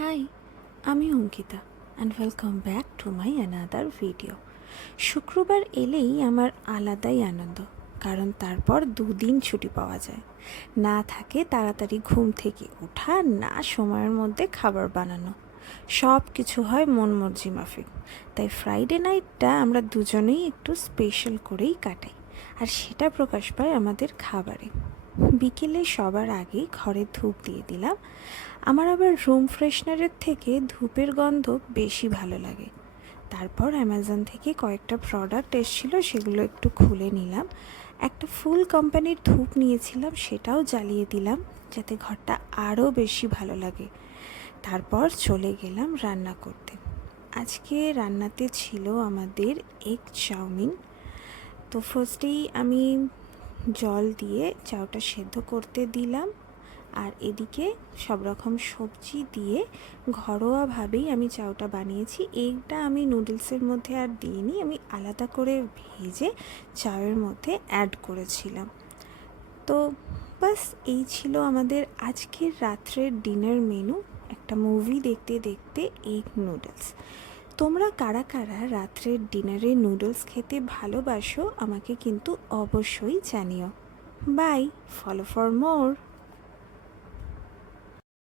High, আমি Ankita and welcome back to my another video. শুক্রবার এলেই আমার আলাদাই আনন্দ, কারণ তারপর 2 দিন ছুটি পাওয়া যায়। না থাকে তাড়াতাড়ি ঘুম থেকে ওঠা, না সময়ের মধ্যে খাবার বানানো, সব কিছু হয় মন মর্জি মাফিক। তাই ফ্রাইডে নাইটটা আমরা দুজনেই একটু স্পেশাল করেই কাটাই, আর সেটা প্রকাশ পায় আমাদের খাবারে। বিকেলে সবার আগেই ঘরে ধূপ দিয়ে দিলাম। আমার আবার রুম ফ্রেশনারের থেকে ধূপের গন্ধ বেশি ভালো লাগে। তারপর অ্যামাজন থেকে কয়েকটা প্রোডাক্ট এসেছিলো, সেগুলো একটু খুলে নিলাম। একটা ফুল কোম্পানির ধূপ নিয়েছিলাম, সেটাও জ্বালিয়ে দিলাম যাতে ঘরটা আরও বেশি ভালো লাগে। তারপর চলে গেলাম রান্না করতে। আজকে রান্নাতে ছিল আমাদের এগ চাউমিন। তো ফার্স্টেই আমি জল দিয়ে চাউটা সেদ্ধ করতে দিলাম, আর এদিকে সব রকম সবজি দিয়ে ঘরোয়াভাবেই আমি চাউটা বানিয়েছি। এগটা আমি নুডলসের মধ্যে আর দিইনি, আমি আলাদা করে ভেজে চাউয়ের মধ্যে অ্যাড করেছিলাম। তো বাস এই ছিল আমাদের আজকের রাত্রের ডিনার মেনু, একটা মুভি দেখতে দেখতে এগ নুডলস। তোমরা কারা কারা রাত্রের ডিনারে নুডলস খেতে ভালোবাসো আমাকে কিন্তু অবশ্যই জানিও। Bye, follow for more.